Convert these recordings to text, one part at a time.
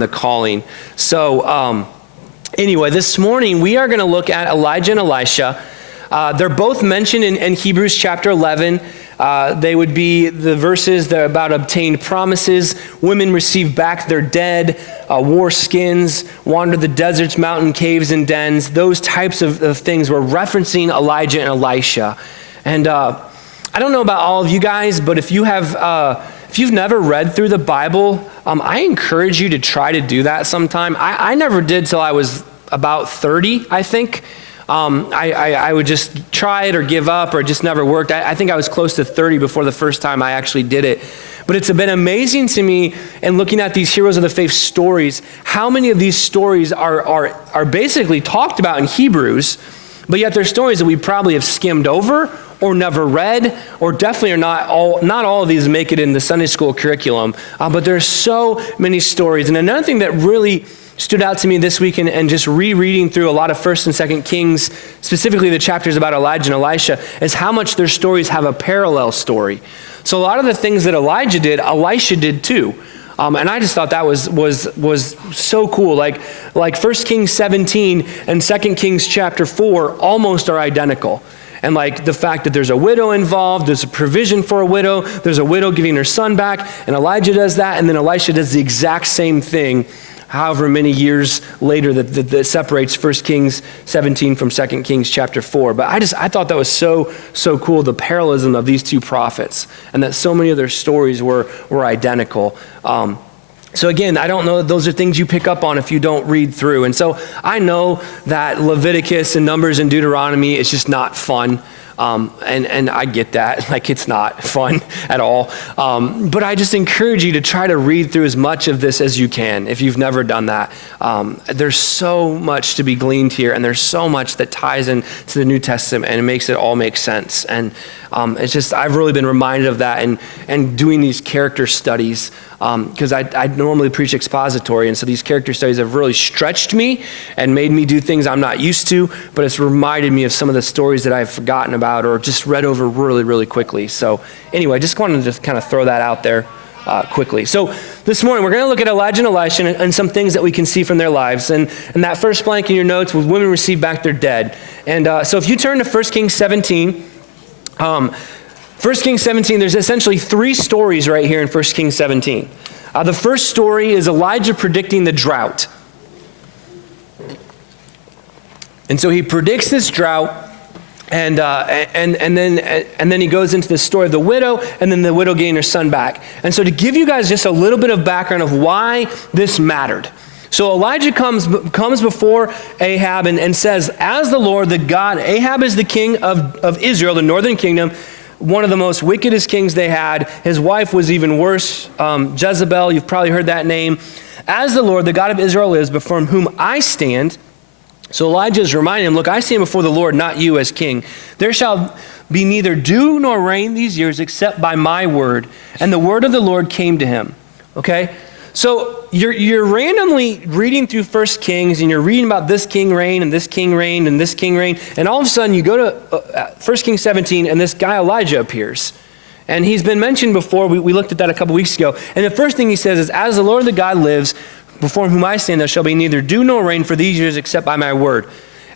the calling. So anyway, this morning we are going to look at Elijah and Elisha. They're both mentioned in Hebrews chapter 11. They would be the verses that are about obtained promises. Women receive back their dead, wore skins, wander the deserts, mountain caves, and dens. Those types of things were referencing Elijah and Elisha. And I don't know about all of you guys, but if you've never read through the Bible, I encourage you to try to do that sometime. I never did till I was about 30, I think. I would just try it or give up, or it just never worked. I think I was close to 30 before the first time I actually did it. But it's been amazing to me in looking at these heroes of the faith stories, how many of these stories are basically talked about in Hebrews, but yet they're stories that we probably have skimmed over or never read, or definitely are not all of these make it in the Sunday school curriculum. But there's so many stories. And another thing that really stood out to me this week and just rereading through a lot of 1st and 2nd Kings, specifically the chapters about Elijah and Elisha, is how much their stories have a parallel story. So a lot of the things that Elijah did, Elisha did too. And I just thought that was so cool. Like 1 Kings 17 and 2 Kings chapter 4 almost are identical. And like the fact that there's a widow involved, there's a provision for a widow, there's a widow giving her son back, and Elijah does that, and then Elisha does the exact same thing however many years later that separates 1 Kings 17 from 2 Kings chapter 4. But I thought that was so cool, the parallelism of these two prophets, and that so many of their stories were identical. So again, I don't know that those are things you pick up on if you don't read through. And so I know that Leviticus and Numbers and Deuteronomy is just not fun. And I get that, like it's not fun at all. But I just encourage you to try to read through as much of this as you can if you've never done that. There's so much to be gleaned here, and there's so much that ties into the New Testament, and it makes it all make sense. And it's just, I've really been reminded of that and doing these character studies, because I normally preach expository, and so these character studies have really stretched me and made me do things I'm not used to, but it's reminded me of some of the stories that I've forgotten about or just read over really, really quickly. So anyway, I just wanted to just kind of throw that out there quickly. So this morning, we're going to look at Elijah and Elisha and some things that we can see from their lives. And that first blank in your notes was women receive back their dead. And so if you turn to 1 Kings 17, 1 Kings 17, there's essentially 3 stories right here in 1 Kings 17. The first story is Elijah predicting the drought. And so he predicts this drought, and then he goes into the story of the widow, and then the widow getting her son back. And so to give you guys just a little bit of background of why this mattered. So Elijah comes before Ahab and says, as the Lord, the God, Ahab is the king of Israel, the northern kingdom, one of the most wickedest kings they had. His wife was even worse, Jezebel, you've probably heard that name. As the Lord, the God of Israel is, before whom I stand. So Elijah is reminding him, look, I stand before the Lord, not you as king. There shall be neither dew nor rain these years except by my word. And the word of the Lord came to him. Okay? So you're randomly reading through 1 Kings, and you're reading about this king reigned, and this king reigned, and this king reigned, and all of a sudden you go to 1 Kings 17, and this guy Elijah appears. And he's been mentioned before. We looked at that a couple weeks ago. And the first thing he says is, as the Lord the God lives, before whom I stand, there shall be neither dew nor rain for these years except by my word.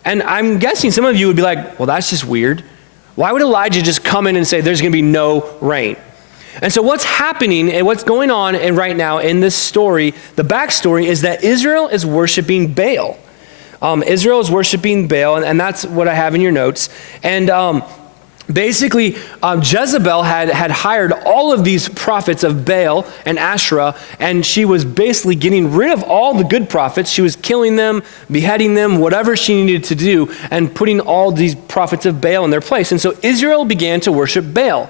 And I'm guessing some of you would be like, well, that's just weird. Why would Elijah just come in and say there's going to be no rain? And so what's happening and what's going on right now in this story, the backstory is that Israel is worshiping Baal. Israel is worshiping Baal, and that's what I have in your notes. And basically, Jezebel had hired all of these prophets of Baal and Asherah, and she was basically getting rid of all the good prophets. She was killing them, beheading them, whatever she needed to do, and putting all these prophets of Baal in their place. And so Israel began to worship Baal.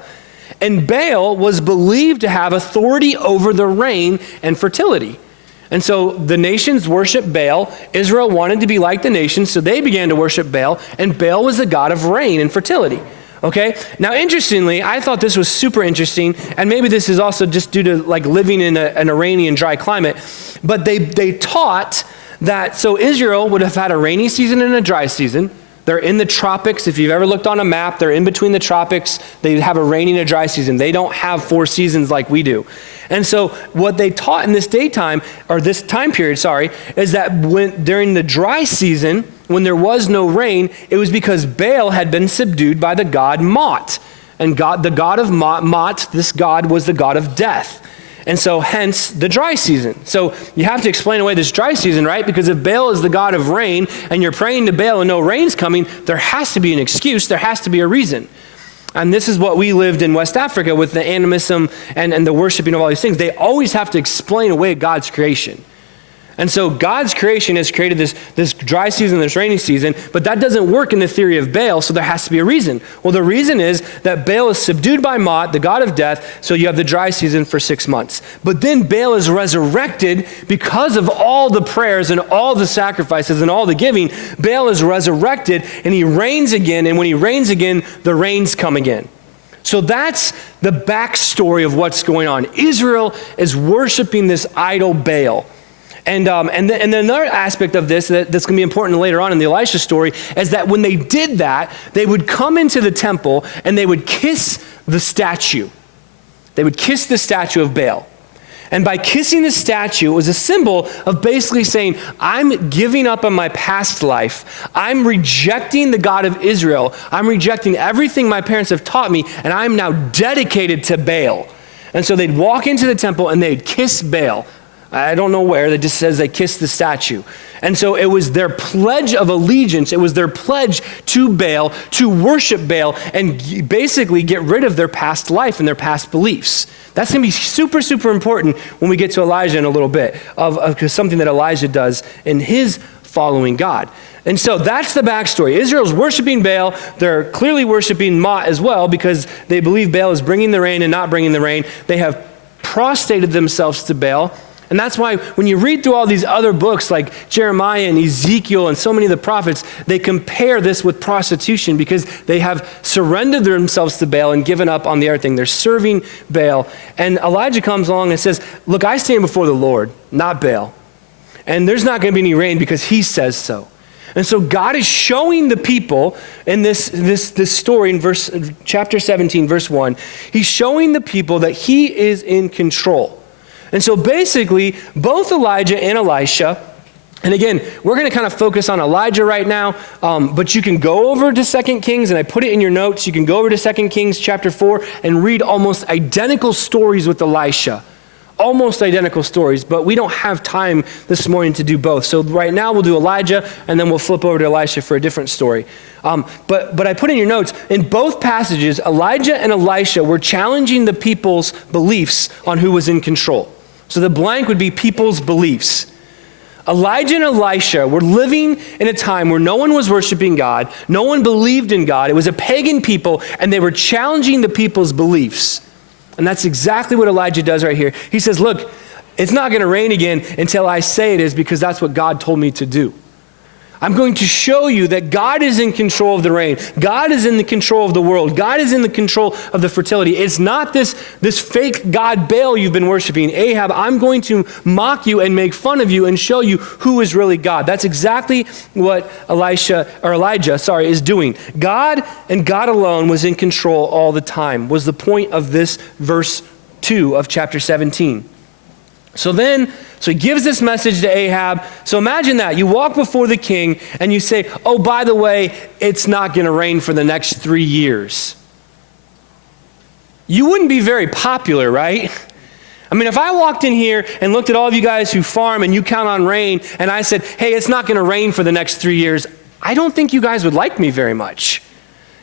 And Baal was believed to have authority over the rain and fertility. And so the nations worshiped Baal. Israel wanted to be like the nations, so they began to worship Baal, and Baal was the god of rain and fertility. Okay? Now, interestingly, I thought this was super interesting, and maybe this is also just due to like living in an Iranian dry climate, but they taught that, so Israel would have had a rainy season and a dry season. They're in the tropics. If you've ever looked on a map, they're in between the tropics. They have a rainy and a dry season. They don't have 4 seasons like we do. And so what they taught in this time period, is that during the dry season, when there was no rain, it was because Baal had been subdued by the god Mot. And the god of Mot, this god was the god of death. And so hence the dry season. So you have to explain away this dry season, right? Because if Baal is the god of rain and you're praying to Baal and no rain's coming, there has to be an excuse. There has to be a reason. And this is what we lived in West Africa with the animism and the worshiping of all these things. They always have to explain away God's creation. And so God's creation has created this dry season, this rainy season, but that doesn't work in the theory of Baal, so there has to be a reason. Well, the reason is that Baal is subdued by Mot, the god of death, so you have the dry season for 6 months. But then Baal is resurrected because of all the prayers and all the sacrifices and all the giving. Baal is resurrected and he reigns again, and when he reigns again, the rains come again. So that's the backstory of what's going on. Israel is worshiping this idol Baal. And then another aspect of this that's going to be important later on in the Elisha story is that when they did that, they would come into the temple and they would kiss the statue. They would kiss the statue of Baal. And by kissing the statue, it was a symbol of basically saying, I'm giving up on my past life. I'm rejecting the God of Israel. I'm rejecting everything my parents have taught me, and I'm now dedicated to Baal. And so they'd walk into the temple and they'd kiss Baal. I don't know where, that just says they kissed the statue. And so it was their pledge of allegiance. It was their pledge to Baal, to worship Baal, and basically get rid of their past life and their past beliefs. That's going to be super, super important when we get to Elijah in a little bit, of something that Elijah does in his following God. And so that's the backstory. Israel's worshiping Baal. They're clearly worshiping Mot as well because they believe Baal is bringing the rain and not bringing the rain. They have prostrated themselves to Baal. And that's why when you read through all these other books like Jeremiah and Ezekiel and so many of the prophets, they compare this with prostitution because they have surrendered themselves to Baal and given up on the other thing. They're serving Baal. And Elijah comes along and says, look, I stand before the Lord, not Baal. And there's not going to be any rain because he says so. And so God is showing the people in this story in chapter 17, verse 1, he's showing the people that he is in control. And so basically, both Elijah and Elisha, and again, we're going to kind of focus on Elijah right now, but you can go over to 2 Kings, and I put it in your notes. You can go over to 2 Kings chapter 4 and read almost identical stories with Elisha. Almost identical stories, but we don't have time this morning to do both. So right now we'll do Elijah, and then we'll flip over to Elisha for a different story. But I put in your notes, in both passages, Elijah and Elisha were challenging the people's beliefs on who was in control. So the blank would be people's beliefs. Elijah and Elisha were living in a time where no one was worshiping God, no one believed in God. It was a pagan people, and they were challenging the people's beliefs. And that's exactly what Elijah does right here. He says, look, it's not going to rain again until I say it is, because that's what God told me to do. I'm going to show you that God is in control of the rain. God is in the control of the world. God is in the control of the fertility. It's not this fake God Baal you've been worshiping. Ahab, I'm going to mock you and make fun of you and show you who is really God. That's exactly what Elijah is doing. God and God alone was in control all the time, was the point of this verse 2 of chapter 17. So he gives this message to Ahab. So imagine that. You walk before the king and you say, oh, by the way, it's not going to rain for the next 3 years. You wouldn't be very popular, right? I mean, if I walked in here and looked at all of you guys who farm and you count on rain, and I said, hey, it's not going to rain for the next 3 years, I don't think you guys would like me very much.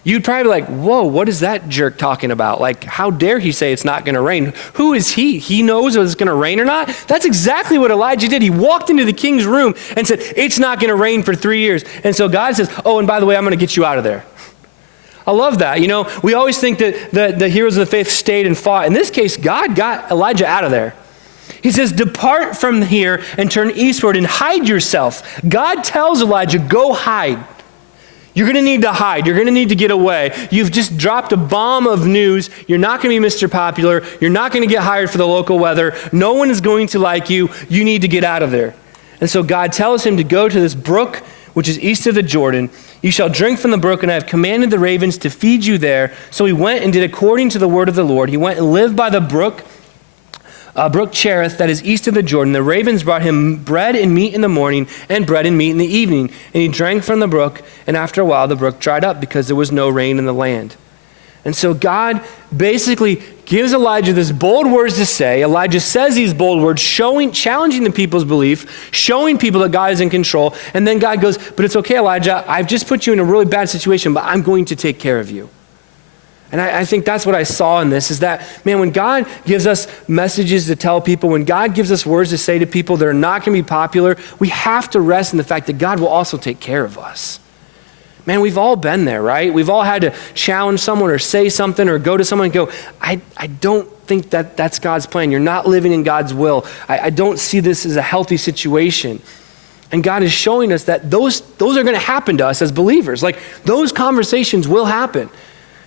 You'd probably be like, whoa, what is that jerk talking about? Like, how dare he say it's not going to rain? Who is he? He knows if it's going to rain or not? That's exactly what Elijah did. He walked into the king's room and said, it's not going to rain for 3 years. And so God says, oh, and by the way, I'm going to get you out of there. I love that. You know, we always think that the heroes of the faith stayed and fought. In this case, God got Elijah out of there. He says, depart from here and turn eastward and hide yourself. God tells Elijah, go hide. You're going to need to hide. You're going to need to get away. You've just dropped a bomb of news. You're not going to be Mr. Popular. You're not going to get hired for the local weather. No one is going to like you. You need to get out of there. And so God tells him to go to this brook, which is east of the Jordan. You shall drink from the brook, and I have commanded the ravens to feed you there. So he went and did according to the word of the Lord. He went and lived by the brook Cherith, that is east of the Jordan. The ravens brought him bread and meat in the morning and bread and meat in the evening. And he drank from the brook, and after a while the brook dried up because there was no rain in the land. And so God basically gives Elijah this bold words to say. Elijah says these bold words, challenging the people's belief, showing people that God is in control. And then God goes, but it's okay, Elijah, I've just put you in a really bad situation, but I'm going to take care of you. And I think that's what I saw in this, is that, man, when God gives us messages to tell people, when God gives us words to say to people that are not going to be popular, we have to rest in the fact that God will also take care of us. Man, we've all been there, right? We've all had to challenge someone or say something or go to someone and go, I don't think that's God's plan. You're not living in God's will. I don't see this as a healthy situation. And God is showing us that those are going to happen to us as believers. Like, those conversations will happen.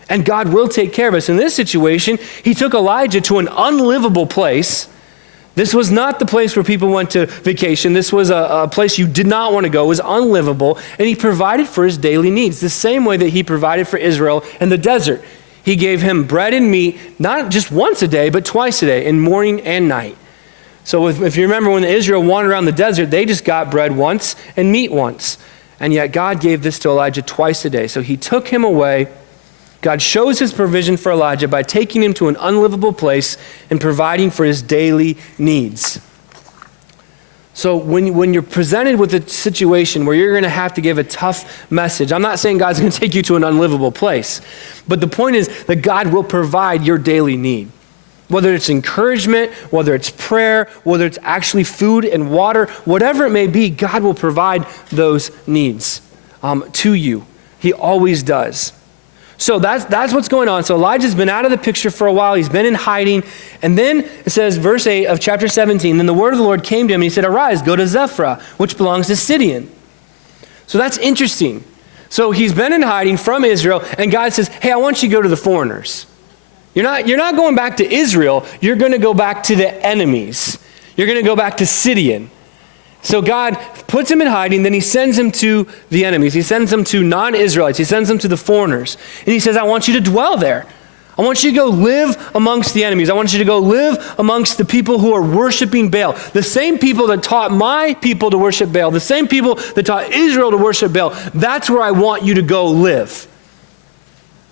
And God will take care of us. In this situation, he took Elijah to an unlivable place. This was not the place where people went to vacation. This was a place you did not want to go. It was unlivable. And he provided for his daily needs, the same way that he provided for Israel in the desert. He gave him bread and meat, not just once a day, but twice a day, in morning and night. So if you remember when Israel wandered around the desert, they just got bread once and meat once. And yet God gave this to Elijah twice a day. So he took him away. God shows his provision for Elijah by taking him to an unlivable place and providing for his daily needs. So when you're presented with a situation where you're going to have to give a tough message, I'm not saying God's going to take you to an unlivable place, but the point is that God will provide your daily need. Whether it's encouragement, whether it's prayer, whether it's actually food and water, whatever it may be, God will provide those needs to you. He always does. So that's what's going on. So Elijah's been out of the picture for a while. He's been in hiding. And then it says, verse 8 of chapter 17, then the word of the Lord came to him and he said, arise, go to Zephra, which belongs to Sidon. So that's interesting. So he's been in hiding from Israel, and God says, hey, I want you to go to the foreigners. You're not going back to Israel. You're going to go back to the enemies. You're going to go back to Sidon. So God puts him in hiding, then he sends him to the enemies. He sends him to non-Israelites. He sends him to the foreigners. And he says, I want you to dwell there. I want you to go live amongst the enemies. I want you to go live amongst the people who are worshiping Baal. The same people that taught my people to worship Baal. The same people that taught Israel to worship Baal. That's where I want you to go live.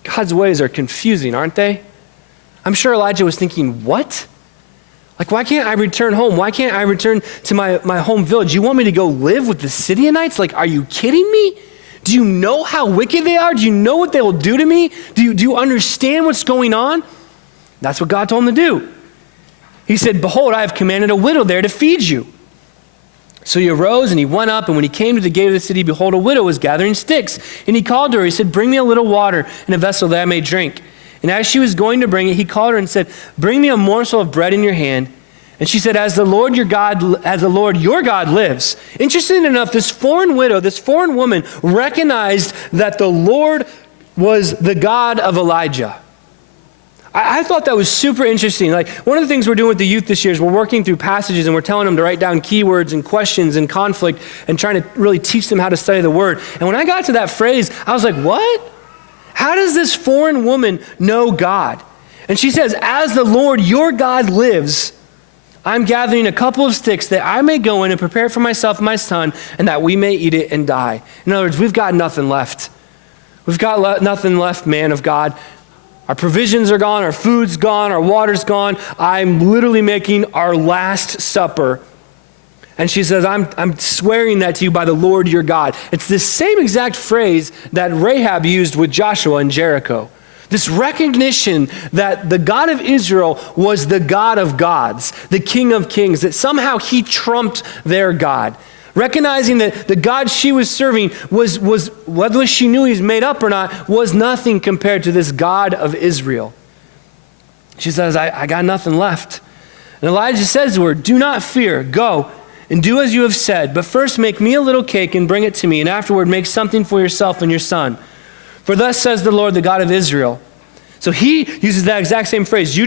God's ways are confusing, aren't they? I'm sure Elijah was thinking, what? Like, why can't I return home? Why can't I return to my home village? You want me to go live with the Sidonites? Like, are you kidding me? Do you know how wicked they are? Do you know what they will do to me? Do you understand what's going on? That's what God told him to do. He said, behold, I have commanded a widow there to feed you. So he arose and he went up, and when he came to the gate of the city, behold, a widow was gathering sticks. And he called to her. He said, bring me a little water in a vessel that I may drink. And as she was going to bring it, he called her and said, bring me a morsel of bread in your hand. And she said, as the Lord your God lives. Interesting enough, this foreign widow, this foreign woman recognized that the Lord was the God of Elijah. I thought that was super interesting. Like, one of the things we're doing with the youth this year is we're working through passages and we're telling them to write down keywords and questions and conflict and trying to really teach them how to study the word. And when I got to that phrase, I was like, what? How does this foreign woman know God? And she says, as the Lord your God lives, I'm gathering a couple of sticks that I may go in and prepare it for myself and my son, and that we may eat it and die. In other words, we've got nothing left. We've got nothing left, man of God. Our provisions are gone, our food's gone, our water's gone. I'm literally making our last supper. And she says, I'm swearing that to you by the Lord your God. It's the same exact phrase that Rahab used with Joshua in Jericho. This recognition that the God of Israel was the God of gods, the King of kings, that somehow he trumped their God. Recognizing that the God she was serving was whether she knew he's made up or not, was nothing compared to this God of Israel. She says, I got nothing left. And Elijah says to her, do not fear, go and do as you have said, but first make me a little cake and bring it to me, and afterward make something for yourself and your son. For thus says the Lord, the God of Israel, So he uses that exact same phrase. You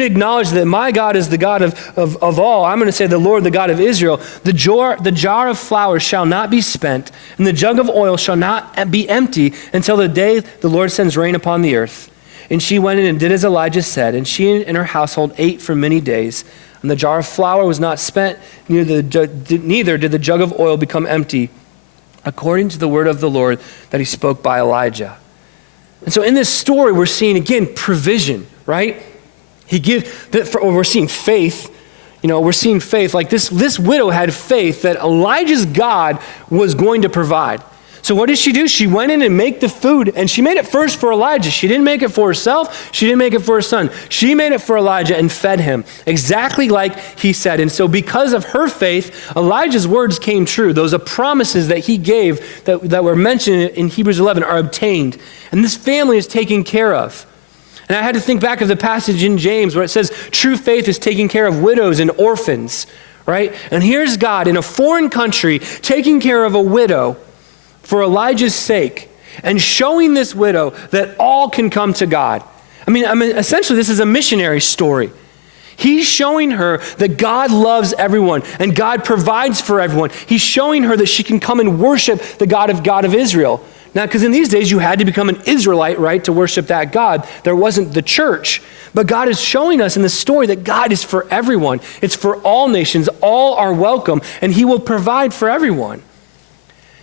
acknowledge that my God is the God of all. I'm going to say the Lord, the God of Israel. The jar of flour shall not be spent, and the jug of oil shall not be empty until the day the Lord sends rain upon the earth. And she went in and did as Elijah said, and she and her household ate for many days. And the jar of flour was not spent, neither did the jug of oil become empty, according to the word of the Lord that he spoke by Elijah. And so in this story, we're seeing, again, provision, right? We're seeing faith. We're seeing faith. Like this widow had faith that Elijah's God was going to provide. So what did she do? She went in and made the food, and she made it first for Elijah. She didn't make it for herself. She didn't make it for her son. She made it for Elijah and fed him, exactly like he said. And so because of her faith, Elijah's words came true. Those promises that he gave that were mentioned in Hebrews 11 are obtained. And this family is taken care of. And I had to think back of the passage in James where it says, true faith is taking care of widows and orphans, right? And here's God in a foreign country taking care of a widow for Elijah's sake, and showing this widow that all can come to God. I mean, essentially, this is a missionary story. He's showing her that God loves everyone, and God provides for everyone. He's showing her that she can come and worship the God of Israel. Now, because in these days, you had to become an Israelite, right, to worship that God. There wasn't the church. But God is showing us in this story that God is for everyone. It's for all nations. All are welcome, and he will provide for everyone.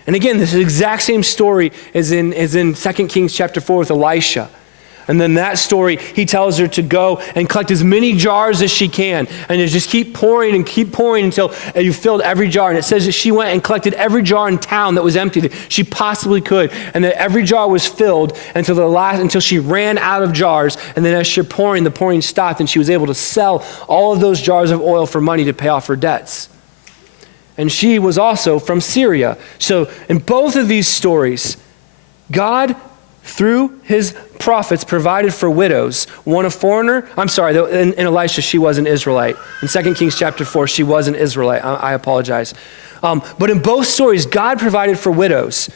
And again, this is the exact same story as in 2 Kings chapter 4 with Elisha. And then that story, he tells her to go and collect as many jars as she can. And to just keep pouring until you filled every jar. And it says that she went and collected every jar in town that was empty that she possibly could. And that every jar was filled until she ran out of jars. And then as she pouring, the pouring stopped, and she was able to sell all of those jars of oil for money to pay off her debts. And she was also from Syria. So in both of these stories, God, through his prophets, provided for widows. One a foreigner. In Elisha, she was an Israelite. In 2 Kings chapter 4, she was an Israelite. I apologize. But in both stories, God provided for widows.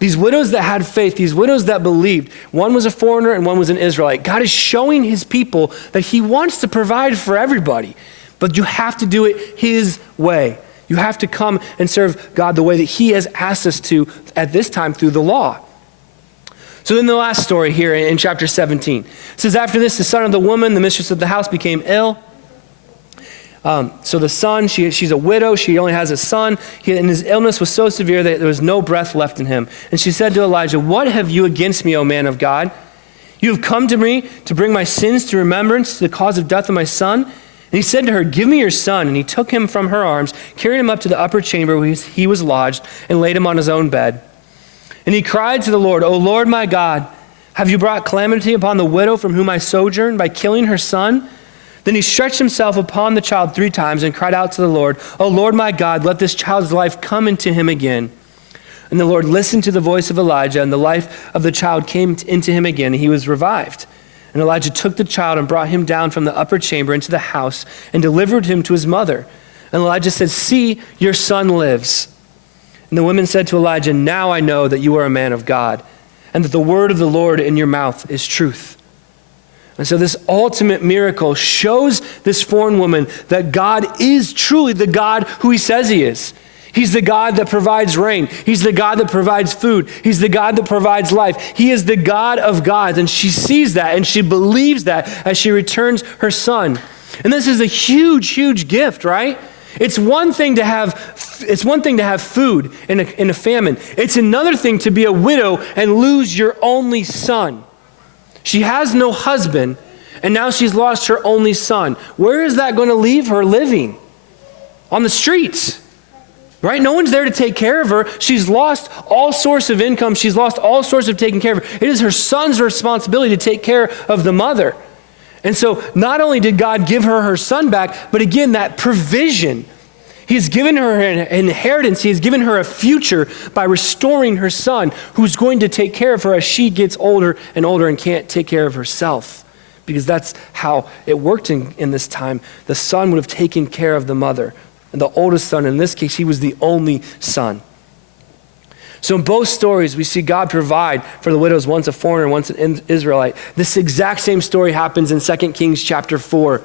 These widows that had faith, these widows that believed. One was a foreigner and one was an Israelite. God is showing his people that he wants to provide for everybody. But you have to do it his way. You have to come and serve God the way that he has asked us to at this time through the law. So then the last story here in chapter 17. It says, after this, the son of the woman, the mistress of the house, became ill. So the son, she's a widow. She only has a son. And his illness was so severe that there was no breath left in him. And she said to Elijah, what have you against me, O man of God? You have come to me to bring my sins to remembrance, the cause of death of my son. And he said to her, give me your son. And he took him from her arms, carried him up to the upper chamber where he was lodged, and laid him on his own bed. And he cried to the Lord, O Lord my God, have you brought calamity upon the widow from whom I sojourn by killing her son? Then he stretched himself upon the child 3 times and cried out to the Lord, O Lord my God, let this child's life come into him again. And the Lord listened to the voice of Elijah, and the life of the child came into him again, and he was revived. And Elijah took the child and brought him down from the upper chamber into the house and delivered him to his mother. And Elijah said, see, your son lives. And the women said to Elijah, now I know that you are a man of God, and that the word of the Lord in your mouth is truth. And so this ultimate miracle shows this foreign woman that God is truly the God who he says he is. He's the God that provides rain. He's the God that provides food. He's the God that provides life. He is the God of gods. And she sees that and she believes that as she returns her son. And this is a huge, huge gift, right? It's one thing to have food in a famine. It's another thing to be a widow and lose your only son. She has no husband, and now she's lost her only son. Where is that going to leave her living? On the streets. Right? No one's there to take care of her. She's lost all source of income. She's lost all source of taking care of her. It is her son's responsibility to take care of the mother. And so not only did God give her son back, but again, that provision. He's given her an inheritance. He has given her a future by restoring her son, who's going to take care of her as she gets older and can't take care of herself. Because that's how it worked in this time. The son would have taken care of the mother. And the oldest son, in this case, he was the only son. So in both stories, we see God provide for the widows, once a foreigner, once an Israelite. This exact same story happens in 2 Kings chapter 4.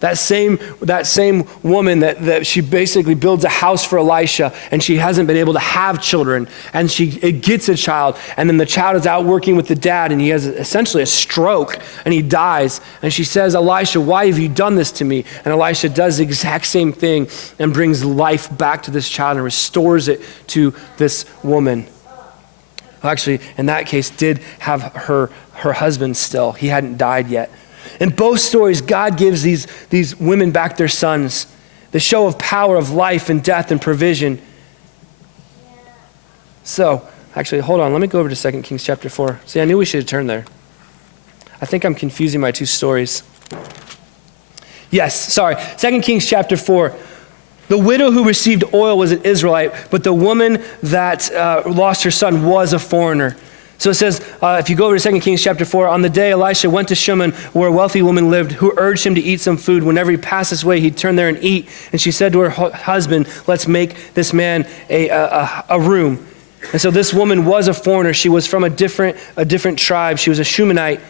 That same woman that she basically builds a house for Elisha, and she hasn't been able to have children, and it gets a child, and then the child is out working with the dad, and he has essentially a stroke, and he dies. And she says, Elisha, why have you done this to me? And Elisha does the exact same thing and brings life back to this child and restores it to this woman. Well, actually, in that case, did have her husband still. He hadn't died yet. In both stories, God gives these women back their sons, the show of power of life and death and provision. So, actually, hold on. Let me go over to 2 Kings chapter 4. See, I knew we should have turned there. I think I'm confusing my two stories. Yes, sorry. 2 Kings chapter 4. The widow who received oil was an Israelite, but the woman that lost her son was a foreigner. So it says, if you go over to 2 Kings chapter 4, on the day Elisha went to Shunem, where a wealthy woman lived, who urged him to eat some food. Whenever he passed this way, he'd turn there and eat. And she said to her husband, let's make this man a room. And so this woman was a foreigner. She was from a different tribe. She was a Shumanite.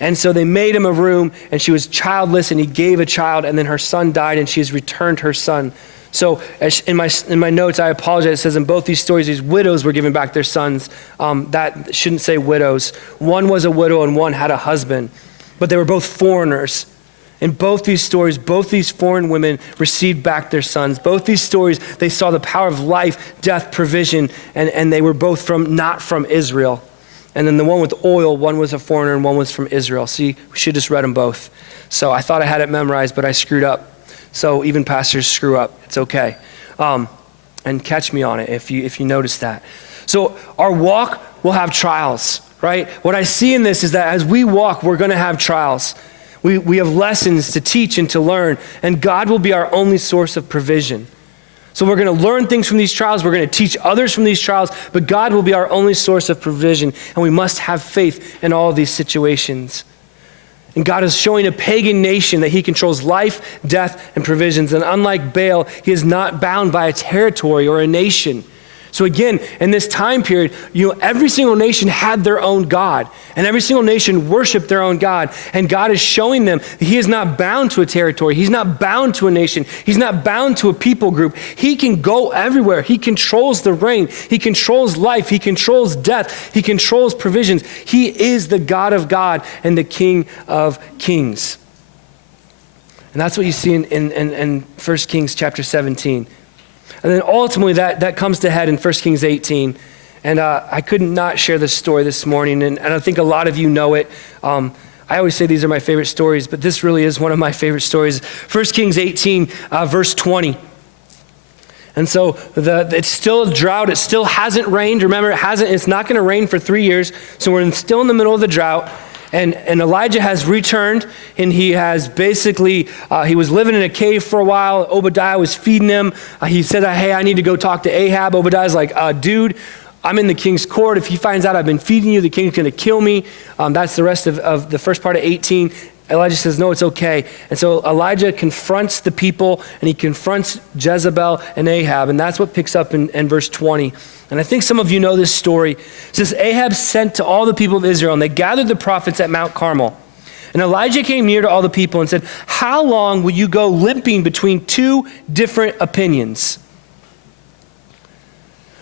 And so they made him a room, and she was childless, and he gave a child, and then her son died, and she has returned her son. So in my notes, I apologize. It says in both these stories, these widows were giving back their sons. That shouldn't say widows. One was a widow and one had a husband, but they were both foreigners. In both these stories, both these foreign women received back their sons. Both these stories, they saw the power of life, death, provision, and they were both not from Israel. And then the one with oil, one was a foreigner and one was from Israel. See, we should just read them both. So I thought I had it memorized, but I screwed up. So even pastors screw up. It's okay. And catch me on it if you notice that. So our walk will have trials, right? What I see in this is that as we walk, we're going to have trials. We have lessons to teach and to learn, and God will be our only source of provision. So we're going to learn things from these trials. We're going to teach others from these trials, but God will be our only source of provision, and we must have faith in all of these situations. And God is showing a pagan nation that he controls life, death, and provisions. And unlike Baal, he is not bound by a territory or a nation. So again, in this time period, every single nation had their own God, and every single nation worshiped their own God. And God is showing them that he is not bound to a territory. He's not bound to a nation. He's not bound to a people group. He can go everywhere. He controls the rain. He controls life. He controls death. He controls provisions. He is the God of God and the King of kings. And that's what you see in 1 Kings chapter 17. And then ultimately that comes to head in 1 Kings 18. And I could not share this story this morning, and I think a lot of you know it. I always say these are my favorite stories, but this really is one of my favorite stories. 1 Kings 18, verse 20. And so it's still a drought. It still hasn't rained. Remember, it's not going to rain for 3 years. So we're still in the middle of the drought. And Elijah has returned, and he has basically, he was living in a cave for a while. Obadiah was feeding him. He said, hey, I need to go talk to Ahab. Obadiah's like, dude, I'm in the king's court. If he finds out I've been feeding you, the king's going to kill me. That's the rest of the first part of 18. Elijah says, no, it's okay. And so Elijah confronts the people, and he confronts Jezebel and Ahab, and that's what picks up in verse 20. And I think some of you know this story. It says, Ahab sent to all the people of Israel, and they gathered the prophets at Mount Carmel. And Elijah came near to all the people and said, how long will you go limping between two different opinions?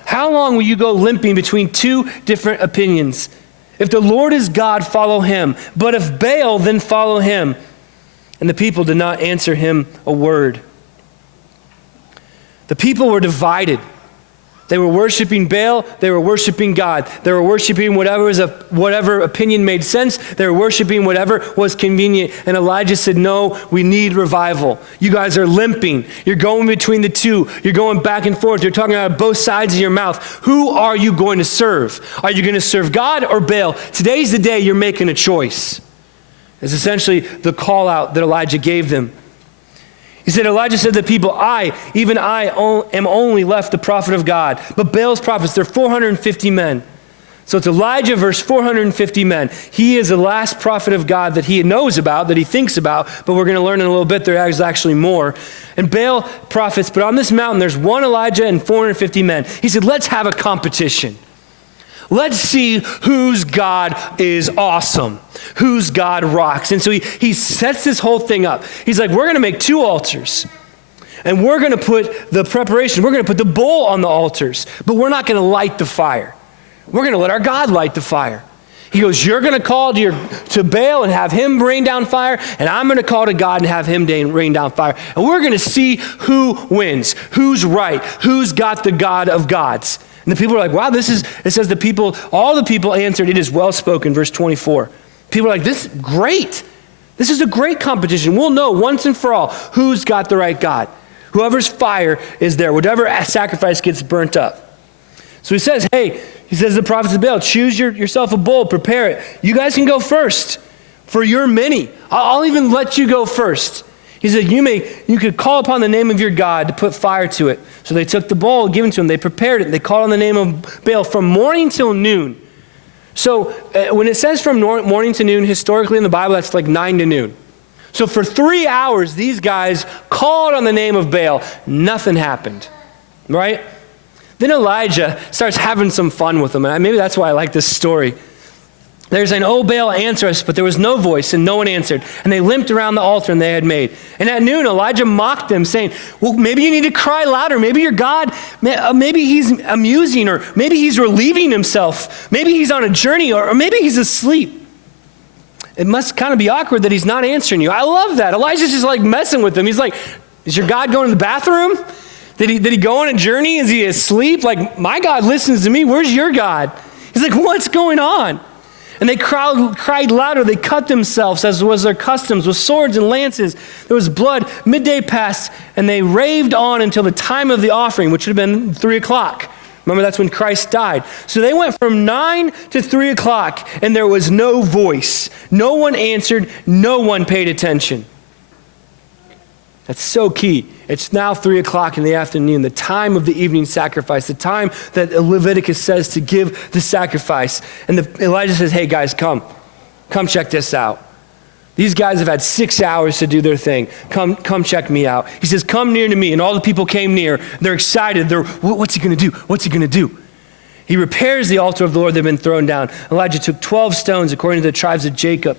How long will you go limping between two different opinions? If the Lord is God, follow him. But if Baal, then follow him. And the people did not answer him a word. The people were divided. They were worshiping Baal. They were worshiping God. They were worshiping whatever opinion made sense. They were worshiping whatever was convenient. And Elijah said, no, we need revival. You guys are limping. You're going between the two. You're going back and forth. You're talking out of both sides of your mouth. Who are you going to serve? Are you going to serve God or Baal? Today's the day you're making a choice. It's essentially the call out that Elijah gave them. He said, Elijah said to the people, even I am only left the prophet of God. But Baal's prophets, they're 450 men. So it's Elijah versus 450 men. He is the last prophet of God that he knows about, that he thinks about, but we're going to learn in a little bit there is actually more. And Baal prophets, but on this mountain there's one Elijah and 450 men. He said, let's have a competition. Let's see whose God is awesome, whose God rocks. And so he sets this whole thing up. He's like, we're going to make 2 altars. And we're going to put the preparation, we're going to put the bull on the altars, but we're not going to light the fire. We're going to let our God light the fire. He goes, you're going to call to Baal and have him rain down fire, and I'm going to call to God and have him rain down fire. And we're going to see who wins, who's right, who's got the God of gods. And the people are like, wow, it says all the people answered, it is well spoken, verse 24. People are like, this is great. This is a great competition. We'll know once and for all who's got the right God. Whoever's fire is there, whatever sacrifice gets burnt up. So he says, he says to the prophets of Baal, choose yourself a bull, prepare it. You guys can go first for your many. I'll even let you go first. He said, you could call upon the name of your God to put fire to it. So they took the bull given to them, they prepared it, and they called on the name of Baal from morning till noon. So when it says from morning to noon, historically in the Bible, that's like 9 to noon. So for 3 hours, these guys called on the name of Baal. Nothing happened, right? Then Elijah starts having some fun with them, and maybe that's why I like this story. They're saying, oh, Baal, answer us, but there was no voice, and no one answered. And they limped around the altar and they had made. And at noon, Elijah mocked them, saying, well, maybe you need to cry louder. Maybe your God, maybe he's amusing, or maybe he's relieving himself. Maybe he's on a journey, or maybe he's asleep. It must kind of be awkward that he's not answering you. I love that. Elijah's just like messing with them. He's like, is your God going to the bathroom? Did he go on a journey? Is he asleep? Like, my God listens to me. Where's your God? He's like, what's going on? And they cried louder. They cut themselves, as was their customs, with swords and lances. There was blood. Midday passed, and they raved on until the time of the offering, which would have been 3 o'clock. Remember, that's when Christ died. So they went from 9 to 3 o'clock, and there was no voice. No one answered. No one paid attention. That's so key. It's now 3 o'clock in the afternoon, the time of the evening sacrifice, the time that Leviticus says to give the sacrifice. And Elijah says, hey guys, come check this out. These guys have had 6 hours to do their thing. Come check me out. He says, come near to me. And all the people came near. They're excited. What's he going to do? What's he going to do? He repairs the altar of the Lord that had been thrown down. Elijah took 12 stones according to the tribes of Jacob,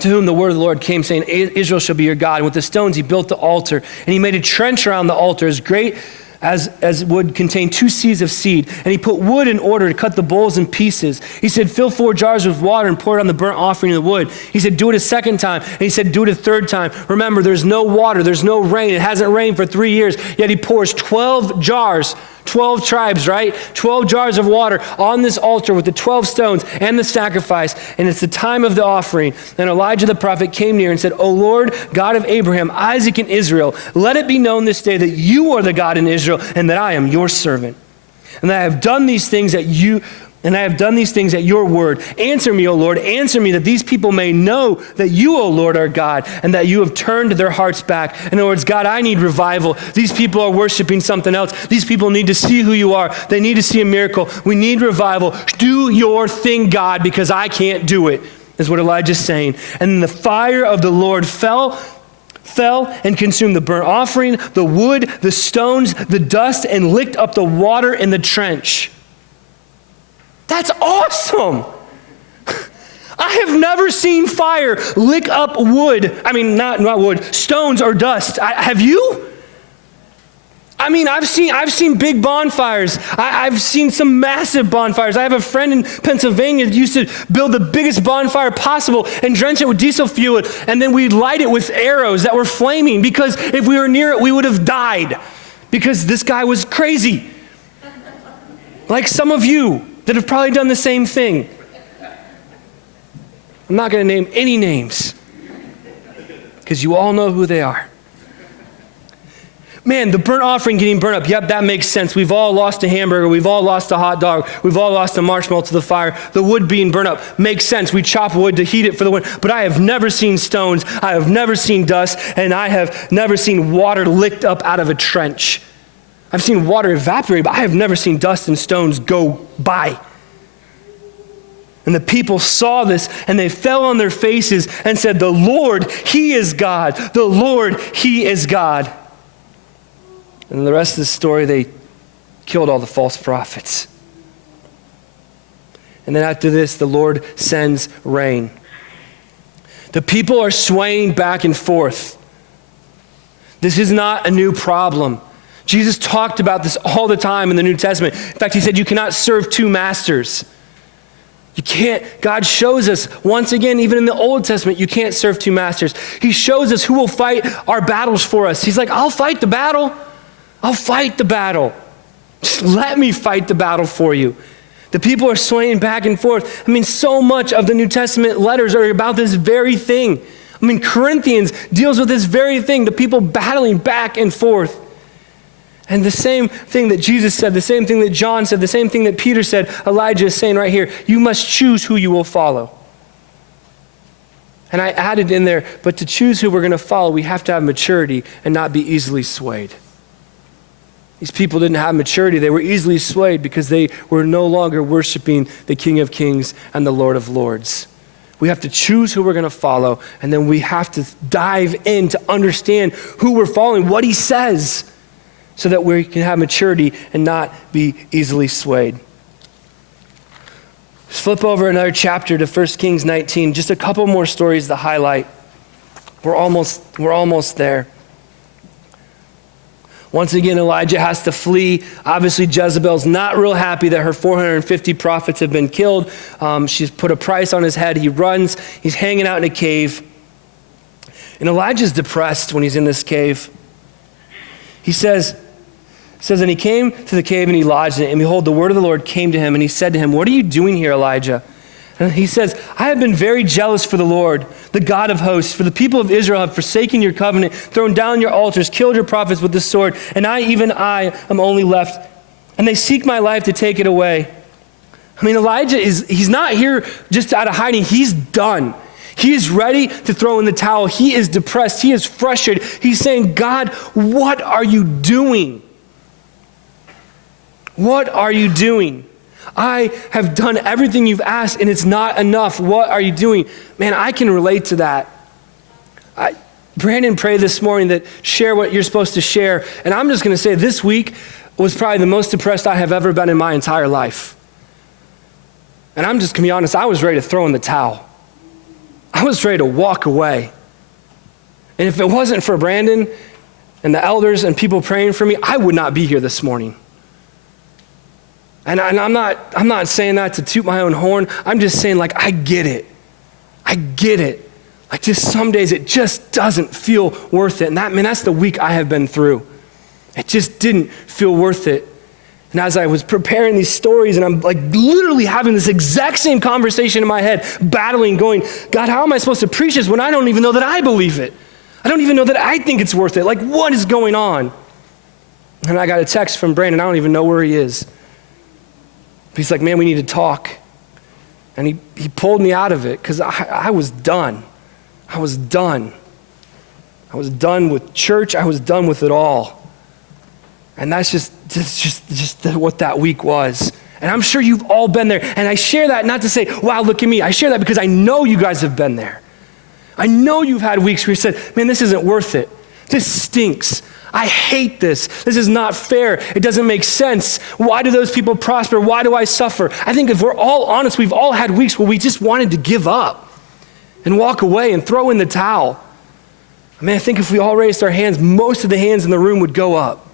to whom the word of the Lord came, saying, Israel shall be your God. And with the stones he built the altar, and he made a trench around the altar as great as would contain 2 seahs of seed. And he put wood in order to cut the bowls in pieces. He said, fill 4 jars with water and pour it on the burnt offering of the wood. He said, do it a second time. And he said, do it a third time. Remember, there's no water, there's no rain. It hasn't rained for 3 years. Yet he pours 12 jars, 12 tribes, right? 12 jars of water on this altar with the 12 stones and the sacrifice. And it's the time of the offering. Then Elijah the prophet came near and said, O Lord, God of Abraham, Isaac, and Israel, let it be known this day that you are the God in Israel and that I am your servant. And that I have done these things at your word. Answer me, O Lord, answer me, that these people may know that you, O Lord, are God, and that you have turned their hearts back. In other words, God, I need revival. These people are worshiping something else. These people need to see who you are. They need to see a miracle. We need revival. Do your thing, God, because I can't do it, is what Elijah's saying. And then the fire of the Lord fell and consumed the burnt offering, the wood, the stones, the dust, and licked up the water in the trench. That's awesome. I have never seen fire lick up wood. I mean, not wood, stones or dust. Have you? I mean, I've seen big bonfires. I've seen some massive bonfires. I have a friend in Pennsylvania that used to build the biggest bonfire possible and drench it with diesel fuel, and then we'd light it with arrows that were flaming, because if we were near it, we would have died, because this guy was crazy. Like some of you that have probably done the same thing. I'm not going to name any names, because you all know who they are. Man, the burnt offering getting burnt up, yep, that makes sense. We've all lost a hamburger. We've all lost a hot dog. We've all lost a marshmallow to the fire. The wood being burnt up makes sense. We chop wood to heat it for the wind. But I have never seen stones. I have never seen dust. And I have never seen water licked up out of a trench. I've seen water evaporate, but I have never seen dust and stones go by. And the people saw this, and they fell on their faces and said, the Lord, he is God. The Lord, he is God. And the rest of the story, they killed all the false prophets. And then after this, the Lord sends rain. The people are swaying back and forth. This is not a new problem. Jesus talked about this all the time in the New Testament. In fact, he said you cannot serve two masters. You can't. God shows us once again, even in the Old Testament, you can't serve two masters. He shows us who will fight our battles for us. He's like, I'll fight the battle. I'll fight the battle. Just let me fight the battle for you. The people are swaying back and forth. I mean, so much of the New Testament letters are about this very thing. I mean, Corinthians deals with this very thing, the people battling back and forth. And the same thing that Jesus said, the same thing that John said, the same thing that Peter said, Elijah is saying right here, you must choose who you will follow. And I added in there, but to choose who we're going to follow, we have to have maturity and not be easily swayed. These people didn't have maturity. They were easily swayed because they were no longer worshiping the King of Kings and the Lord of Lords. We have to choose who we're going to follow, and then we have to dive in to understand who we're following, what he says, so that we can have maturity and not be easily swayed. Let's flip over another chapter to 1 Kings 19. Just a couple more stories to highlight. We're almost there. Once again, Elijah has to flee. Obviously, Jezebel's not real happy that her 450 prophets have been killed. She's put a price on his head. He runs. He's hanging out in a cave. And Elijah's depressed when he's in this cave. He says, and he came to the cave and he lodged in it. And behold, the word of the Lord came to him, and he said to him, what are you doing here, Elijah? And he says, I have been very jealous for the Lord, the God of hosts, for the people of Israel have forsaken your covenant, thrown down your altars, killed your prophets with the sword, and I am only left, and they seek my life to take it away. I mean, Elijah he's not here just out of hiding. He's done. He is ready to throw in the towel. He is depressed. He is frustrated. He's saying, God, what are you doing? What are you doing? I have done everything you've asked, and it's not enough. What are you doing? Man, I can relate to that. Brandon prayed this morning that share what you're supposed to share. And I'm just going to say this week was probably the most depressed I have ever been in my entire life. And I'm just going to be honest, I was ready to throw in the towel. I was ready to walk away. And if it wasn't for Brandon and the elders and people praying for me, I would not be here this morning. And I'm not saying that to toot my own horn. I'm just saying, like, I get it. I get it. Like, just some days it just doesn't feel worth it. And that's the week I have been through. It just didn't feel worth it. And as I was preparing these stories, and I'm like literally having this exact same conversation in my head, battling, going, God, how am I supposed to preach this when I don't even know that I believe it? I don't even know that I think it's worth it. Like, what is going on? And I got a text from Brandon. I don't even know where he is. He's like, man, we need to talk. And he pulled me out of it because I was done. I was done. I was done with church. I was done with it all. And that's just what that week was. And I'm sure you've all been there. And I share that not to say, wow, look at me. I share that because I know you guys have been there. I know you've had weeks where you said, man, this isn't worth it. This stinks. I hate this. This is not fair. It doesn't make sense. Why do those people prosper? Why do I suffer? I think if we're all honest, we've all had weeks where we just wanted to give up and walk away and throw in the towel. I mean, I think if we all raised our hands, most of the hands in the room would go up.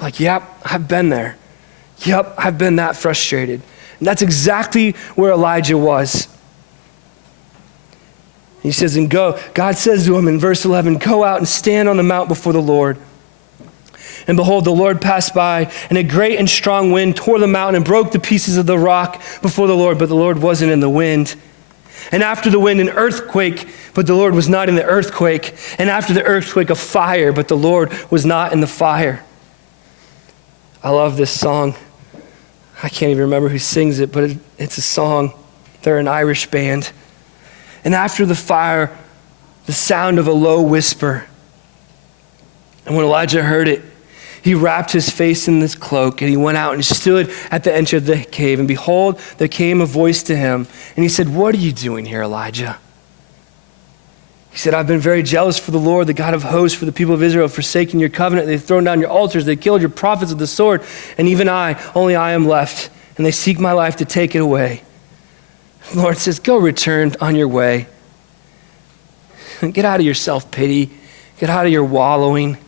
Like, yep, I've been there. Yep, I've been that frustrated. And that's exactly where Elijah was. He says, and go. God says to him in verse 11, go out and stand on the mount before the Lord. And behold, the Lord passed by, and a great and strong wind tore the mountain and broke the pieces of the rock before the Lord, but the Lord wasn't in the wind. And after the wind, an earthquake, but the Lord was not in the earthquake. And after the earthquake, a fire, but the Lord was not in the fire. I love this song. I can't even remember who sings it, but it's a song. They're an Irish band. And after the fire, the sound of a low whisper. And when Elijah heard it, He wrapped his face in this cloak, and he went out and stood at the entrance of the cave. And behold, there came a voice to him, and he said, "What are you doing here, Elijah?" He said, "I've been very jealous for the Lord, the God of hosts, for the people of Israel, forsaking your covenant. They've thrown down your altars. They killed your prophets with the sword. And even only I am left, and they seek my life to take it away." The Lord says, "Go return on your way. Get out of your self-pity. Get out of your wallowing."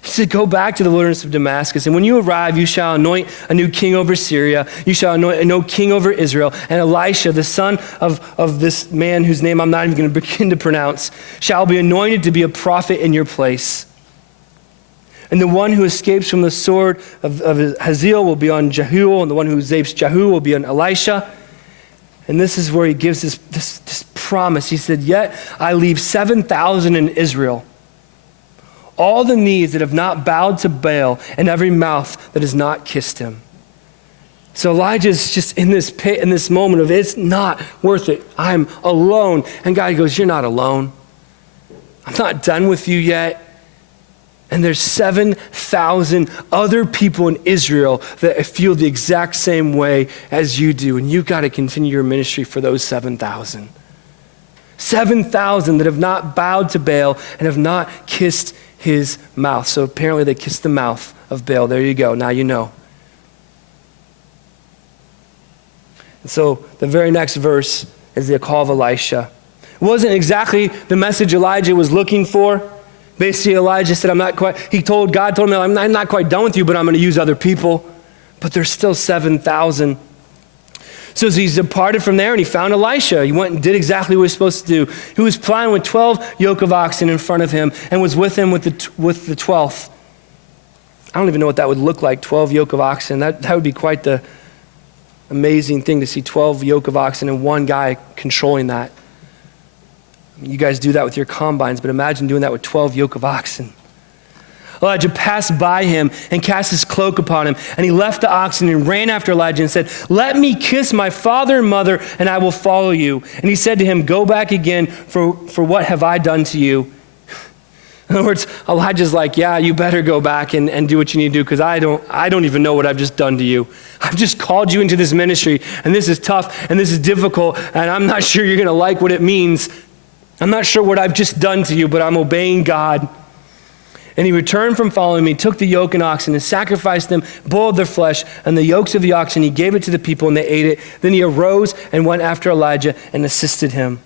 He said, "Go back to the wilderness of Damascus, and when you arrive, you shall anoint a new king over Syria. You shall anoint a new king over Israel. And Elisha, the son of this man whose name I'm not even going to begin to pronounce, shall be anointed to be a prophet in your place. And the one who escapes from the sword of Hazael will be on Jehu, and the one who escapes Jehu will be on Elisha." And this is where he gives this promise. He said, "Yet I leave 7,000 in Israel, all the knees that have not bowed to Baal, and every mouth that has not kissed him." So Elijah's just in this pit, in this moment of, it's not worth it. I'm alone. And God goes, "You're not alone. I'm not done with you yet." And there's 7,000 other people in Israel that feel the exact same way as you do. And you've got to continue your ministry for those 7,000. 7,000 that have not bowed to Baal and have not kissed his mouth. So apparently they kissed the mouth of Baal. There you go. Now you know. And so the very next verse is the call of Elisha. It wasn't exactly the message Elijah was looking for. Basically, Elijah said, God told him, I'm not quite done with you, but I'm going to use other people. But there's still 7,000. So as he's departed from there and he found Elisha, he went and did exactly what he was supposed to do. He was plowing with 12 yoke of oxen in front of him and was with him with the 12th. I don't even know what that would look like, 12 yoke of oxen. That would be quite the amazing thing to see 12 yoke of oxen and one guy controlling that. You guys do that with your combines, but imagine doing that with 12 yoke of oxen. Elijah passed by him and cast his cloak upon him, and he left the oxen and ran after Elijah and said, "Let me kiss my father and mother, and I will follow you." And he said to him, "Go back again, for what have I done to you?" In other words, Elijah's like, "Yeah, you better go back and do what you need to do, because I don't even know what I've just done to you. I've just called you into this ministry, and this is tough, and this is difficult, and I'm not sure you're going to like what it means. I'm not sure what I've just done to you, but I'm obeying God." And he returned from following me, took the yoke and oxen and sacrificed them, boiled their flesh, and the yokes of the oxen he gave it to the people, and they ate it. Then he arose and went after Elijah and assisted him.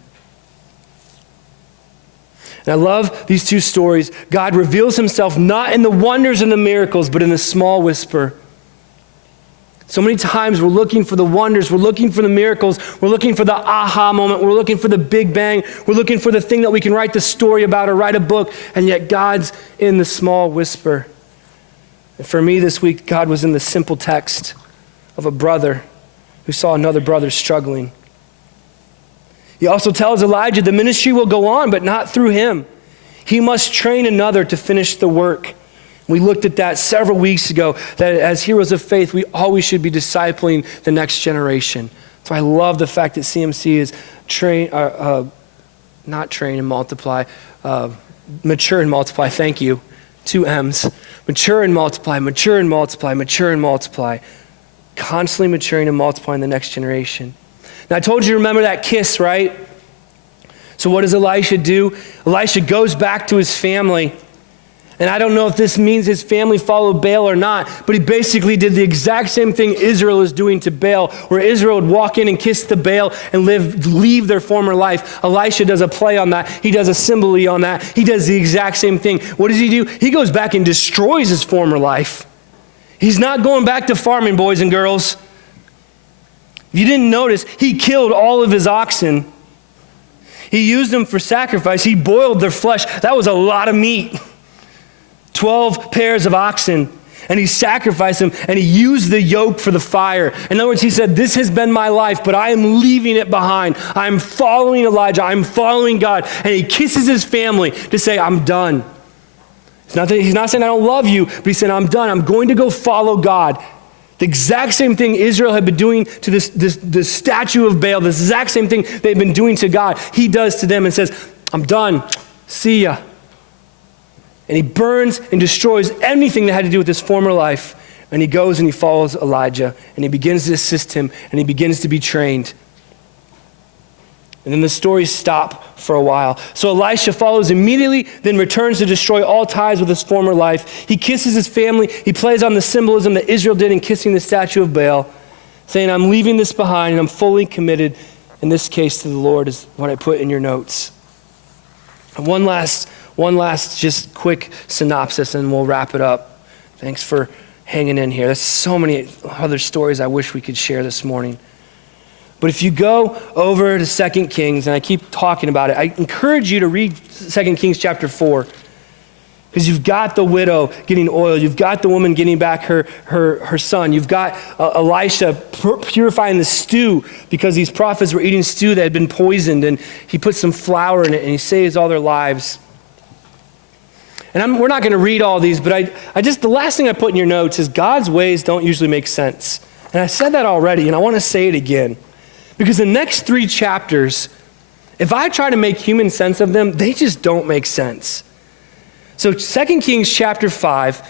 And I love these two stories. God reveals himself not in the wonders and the miracles, but in the small whisper. So many times we're looking for the wonders, we're looking for the miracles, we're looking for the aha moment, we're looking for the big bang, we're looking for the thing that we can write the story about or write a book, and yet God's in the small whisper. And for me this week, God was in the simple text of a brother who saw another brother struggling. He also tells Elijah the ministry will go on, but not through him. He must train another to finish the work. We looked at that several weeks ago, that as heroes of faith, we always should be discipling the next generation. So I love the fact that CMC is not train and multiply, mature and multiply, thank you, 2 M's. Mature and multiply, mature and multiply, mature and multiply. Constantly maturing and multiplying the next generation. Now I told you to remember that kiss, right? So what does Elisha do? Elisha goes back to his family. And I don't know if this means his family followed Baal or not, but he basically did the exact same thing Israel is doing to Baal, where Israel would walk in and kiss the Baal and leave their former life. Elisha does a play on that. He does a simile on that. He does the exact same thing. What does he do? He goes back and destroys his former life. He's not going back to farming, boys and girls. If you didn't notice, he killed all of his oxen. He used them for sacrifice. He boiled their flesh. That was a lot of meat. 12 pairs of oxen, and he sacrificed them, and he used the yoke for the fire. In other words, he said, "This has been my life, but I am leaving it behind. I'm following Elijah. I'm following God." And he kisses his family to say, "I'm done." He's not saying, "I don't love you," but he said, "I'm done. I'm going to go follow God." The exact same thing Israel had been doing to this statue of Baal, the exact same thing they've been doing to God, he does to them and says, "I'm done. See ya." And he burns and destroys anything that had to do with his former life. And he goes and he follows Elijah, and he begins to assist him, and he begins to be trained. And then the stories stop for a while. So Elisha follows immediately, then returns to destroy all ties with his former life. He kisses his family. He plays on the symbolism that Israel did in kissing the statue of Baal, saying, I'm leaving this behind, and I'm fully committed, in this case, to the Lord, is what I put in your notes. And one last just quick synopsis, and we'll wrap it up. Thanks for hanging in here. There's so many other stories I wish we could share this morning. But if you go over to 2 Kings, and I keep talking about it, I encourage you to read 2 Kings chapter 4, because you've got the widow getting oil. You've got the woman getting back her son. You've got Elisha purifying the stew because these prophets were eating stew that had been poisoned, and he put some flour in it, and he saves all their lives. And we're not going to read all these, but I just, the last thing I put in your notes is God's ways don't usually make sense. And I said that already, and I want to say it again. Because the next 3 chapters, if I try to make human sense of them, they just don't make sense. So 2 Kings chapter 5,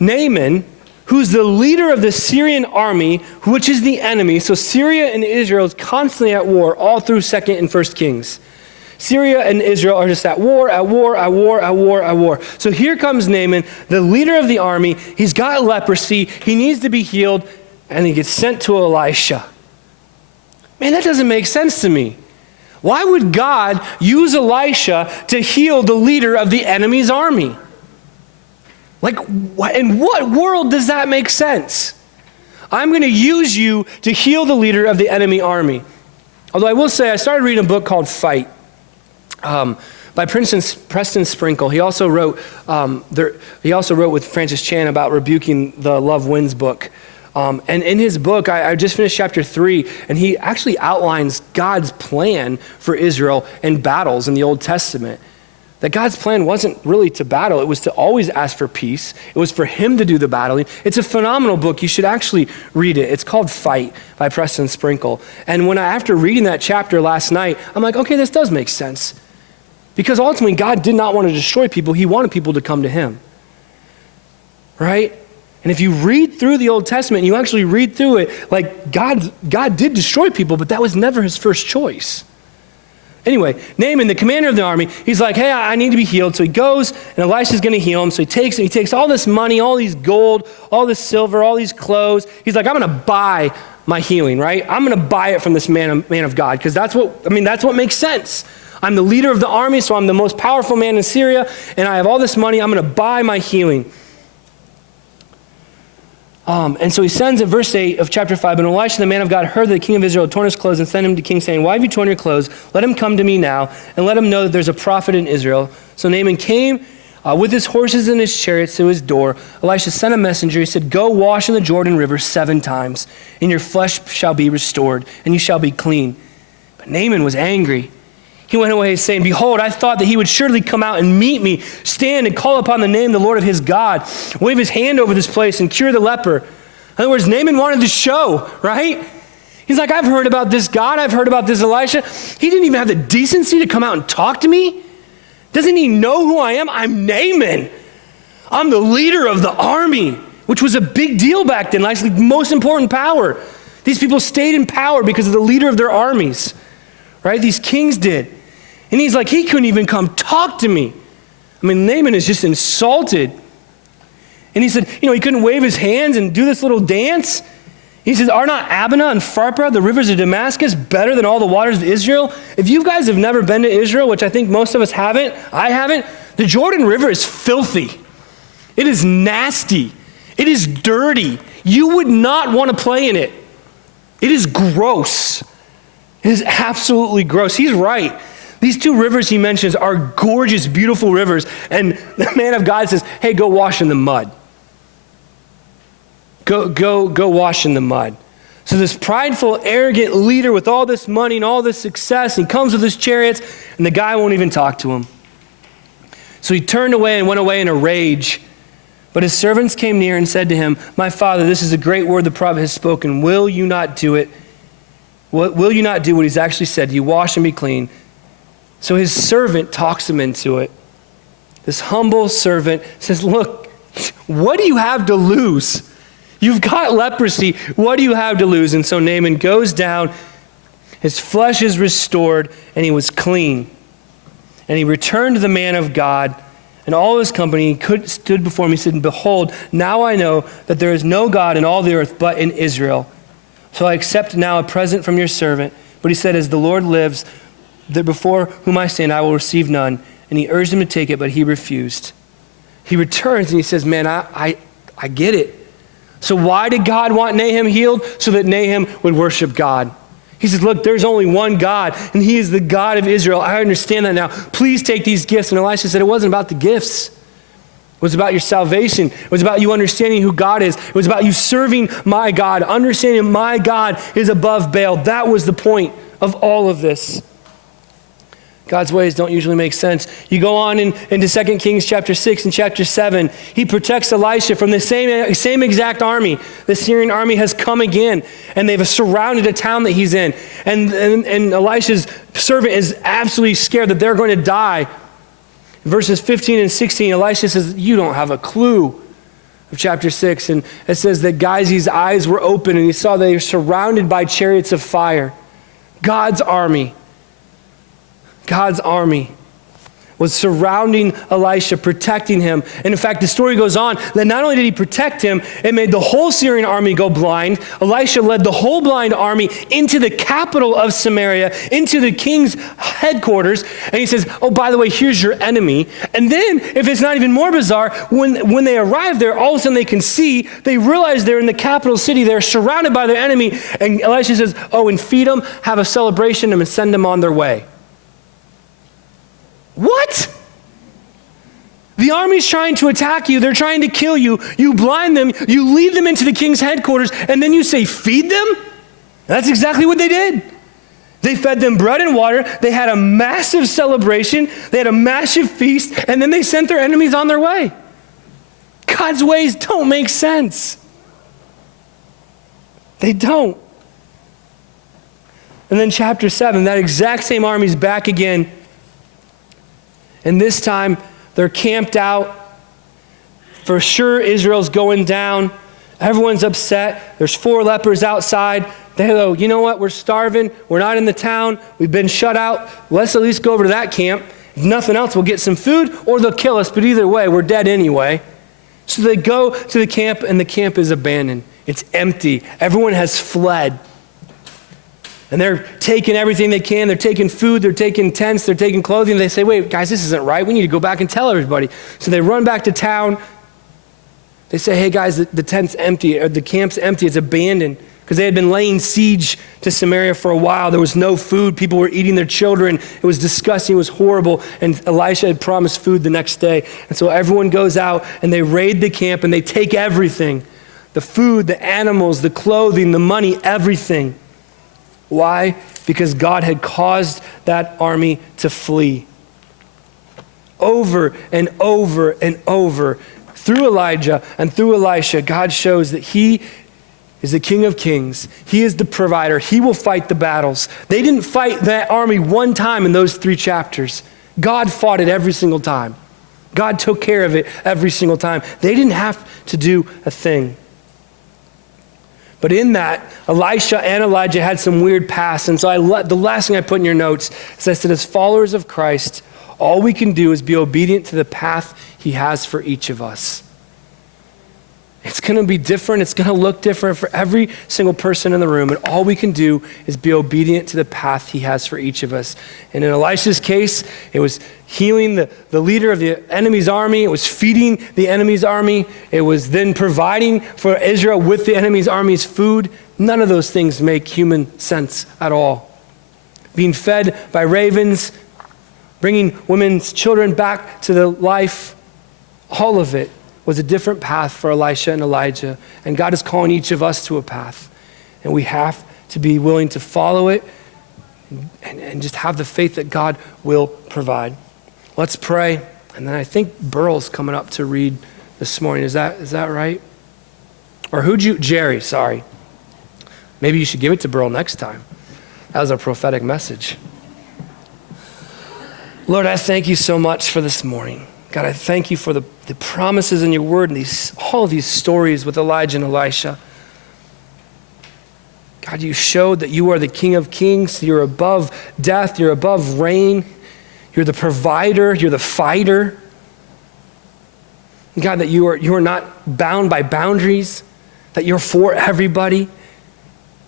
Naaman, who's the leader of the Syrian army, which is the enemy. So Syria and Israel is constantly at war all through 2nd and 1st Kings. Syria and Israel are just at war, at war, at war, at war, at war. So here comes Naaman, the leader of the army. He's got leprosy. He needs to be healed, and he gets sent to Elisha. Man, that doesn't make sense to me. Why would God use Elisha to heal the leader of the enemy's army? Like, in what world does that make sense? I'm going to use you to heal the leader of the enemy army. Although I will say, I started reading a book called Fight by Preston Sprinkle. He also wrote with Francis Chan about rebuking the Love Wins book. And in his book, I just finished chapter 3, and he actually outlines God's plan for Israel and battles in the Old Testament. That God's plan wasn't really to battle. It was to always ask for peace. It was for him to do the battling. It's a phenomenal book. You should actually read it. It's called Fight by Preston Sprinkle. And after reading that chapter last night, I'm like, okay, this does make sense. Because ultimately, God did not want to destroy people. He wanted people to come to him. Right? And if you read through the Old Testament, you actually read through it, like God did destroy people, but that was never his first choice. Anyway, Naaman, the commander of the army, he's like, hey, I need to be healed. So he goes, and Elisha's going to heal him. So he takes all this money, all these gold, all this silver, all these clothes. He's like, I'm going to buy my healing, right? I'm going to buy it from this man of God, because that's what makes sense. I'm the leader of the army, so I'm the most powerful man in Syria, and I have all this money. I'm going to buy my healing. And so he sends in verse 8 of chapter 5, and Elisha, the man of God, heard that the king of Israel had torn his clothes and sent him to the king, saying, why have you torn your clothes? Let him come to me now, and let him know that there's a prophet in Israel. So Naaman came with his horses and his chariots to his door. Elisha sent a messenger. He said, go wash in the Jordan River 7 times, and your flesh shall be restored, and you shall be clean. But Naaman was angry. He went away saying, behold, I thought that he would surely come out and meet me, stand and call upon the name of the Lord of his God, wave his hand over this place and cure the leper. In other words, Naaman wanted to show, right? He's like, I've heard about this God. I've heard about this Elisha. He didn't even have the decency to come out and talk to me. Doesn't he know who I am? I'm Naaman. I'm the leader of the army, which was a big deal back then, like the most important power. These people stayed in power because of the leader of their armies, right? These kings did. And he's like, he couldn't even come talk to me. I mean, Naaman is just insulted. And he said, he couldn't wave his hands and do this little dance. He says, are not Abana and Pharpar, the rivers of Damascus, better than all the waters of Israel? If you guys have never been to Israel, which I think most of us haven't, I haven't, the Jordan River is filthy. It is nasty. It is dirty. You would not want to play in it. It is gross. It is absolutely gross. He's right. These 2 rivers he mentions are gorgeous, beautiful rivers. And the man of God says, hey, go wash in the mud. Go wash in the mud. So this prideful, arrogant leader with all this money and all this success, he comes with his chariots, and the guy won't even talk to him. So he turned away and went away in a rage. But his servants came near and said to him, my father, this is a great word the prophet has spoken. Will you not do it? Will you not do what he's actually said? You wash and be clean. So his servant talks him into it. this humble servant says, look, what do you have to lose? You've got leprosy. What do you have to lose? And so Naaman goes down, his flesh is restored, and he was clean. And he returned to the man of God and all his company. He stood before him. He said, behold, now I know that there is no God in all the earth but in Israel. So I accept now a present from your servant. But he said, as the Lord lives, that before whom I stand, I will receive none. And he urged him to take it, but he refused. He returns and he says, man, I get it. So why did God want Naaman healed? So that Naaman would worship God. He says, look, there's only one God, and he is the God of Israel. I understand that now. Please take these gifts. And Elisha said, it wasn't about the gifts. It was about your salvation. It was about you understanding who God is. It was about you serving my God, understanding my God is above Baal. That was the point of all of this. God's ways don't usually make sense. You go on into 2 Kings chapter 6 and chapter 7. He protects Elisha from the same exact army. The Syrian army has come again, and they've surrounded a town that he's in. And Elisha's servant is absolutely scared that they're going to die. Verses 15 and 16, Elisha says, you don't have a clue of chapter 6. And it says that Gehazi's eyes were open, and he saw they were surrounded by chariots of fire. God's army was surrounding Elisha, protecting him. And in fact, the story goes on that not only did he protect him, it made the whole Syrian army go blind. Elisha led the whole blind army into the capital of Samaria, into the king's headquarters. And he says, oh, by the way, here's your enemy. And then, if it's not even more bizarre, when they arrive there, all of a sudden they realize they're in the capital city. They're surrounded by their enemy. And Elisha says, oh, and feed them, have a celebration, and send them on their way. What? The army's trying to attack you. They're trying to kill you. You blind them. You lead them into the king's headquarters, and then you say, feed them? That's exactly what they did. They fed them bread and water. They had a massive celebration. They had a massive feast, and then they sent their enemies on their way. God's ways don't make sense. They don't. And then chapter 7, that exact same army's back again. And this time, they're camped out. For sure, Israel's going down. Everyone's upset. There's 4 lepers outside. They go, you know what? We're starving. We're not in the town. We've been shut out. Let's at least go over to that camp. If nothing else, we'll get some food, or they'll kill us. But either way, we're dead anyway. So they go to the camp, and the camp is abandoned. It's empty. Everyone has fled. And they're taking everything they can. They're taking food. They're taking tents. They're taking clothing. They say, wait, guys, this isn't right. We need to go back and tell everybody. So they run back to town. They say, hey, guys, the tent's empty, or the camp's empty. It's abandoned. Because they had been laying siege to Samaria for a while. There was no food. People were eating their children. It was disgusting. It was horrible. And Elisha had promised food the next day. And so everyone goes out, and they raid the camp, and they take everything. The food, the animals, the clothing, the money, everything. Why? Because God had caused that army to flee. Over and over and over, through Elijah and through Elisha, God shows that he is the King of Kings. He is the provider. He will fight the battles. They didn't fight that army one time in those 3 chapters. God fought it every single time. God took care of it every single time. They didn't have to do a thing. But in that, Elisha and Elijah had some weird pasts. And so the last thing I put in your notes is I said, as followers of Christ, all we can do is be obedient to the path he has for each of us. It's going to be different. It's going to look different for every single person in the room. And all we can do is be obedient to the path he has for each of us. And in Elisha's case, it was healing the leader of the enemy's army. It was feeding the enemy's army. It was then providing for Israel with the enemy's army's food. None of those things make human sense at all. Being fed by ravens, bringing women's children back to the life, all of it was a different path for Elisha and Elijah. And God is calling each of us to a path. And we have to be willing to follow it and just have the faith that God will provide. Let's pray. And then I think Burl's coming up to read this morning. Is that right? Or Jerry, sorry. Maybe you should give it to Burl next time. That was a prophetic message. Lord, I thank you so much for this morning. God, I thank you for the promises in your word and all of these stories with Elijah and Elisha. God, you showed that you are the King of Kings. You're above death. You're above rain. You're the provider. You're the fighter. God, that you are not bound by boundaries, that you're for everybody,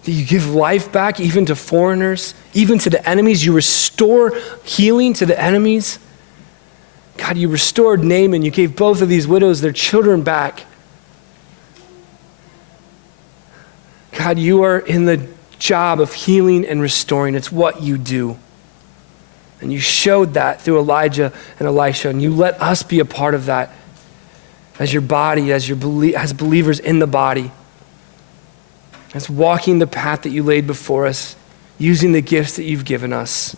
that you give life back even to foreigners, even to the enemies. You restore healing to the enemies. God, you restored Naaman. You gave both of these widows their children back. God, you are in the job of healing and restoring. It's what you do. And you showed that through Elijah and Elisha, and you let us be a part of that as your body, as believers in the body, as walking the path that you laid before us, using the gifts that you've given us,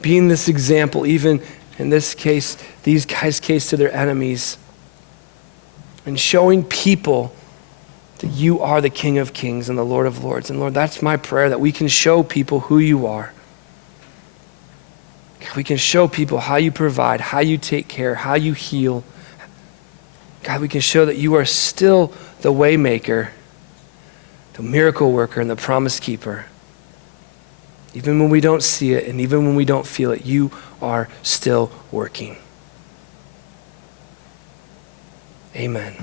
being this example, even in this case, these guys' case to their enemies, and showing people that you are the King of Kings and the Lord of Lords. And Lord, that's my prayer, that we can show people who you are. We can show people how you provide, how you take care, how you heal. God, we can show that you are still the way maker, the miracle worker, and the promise keeper. Even when we don't see it and even when we don't feel it, you are still working. Amen.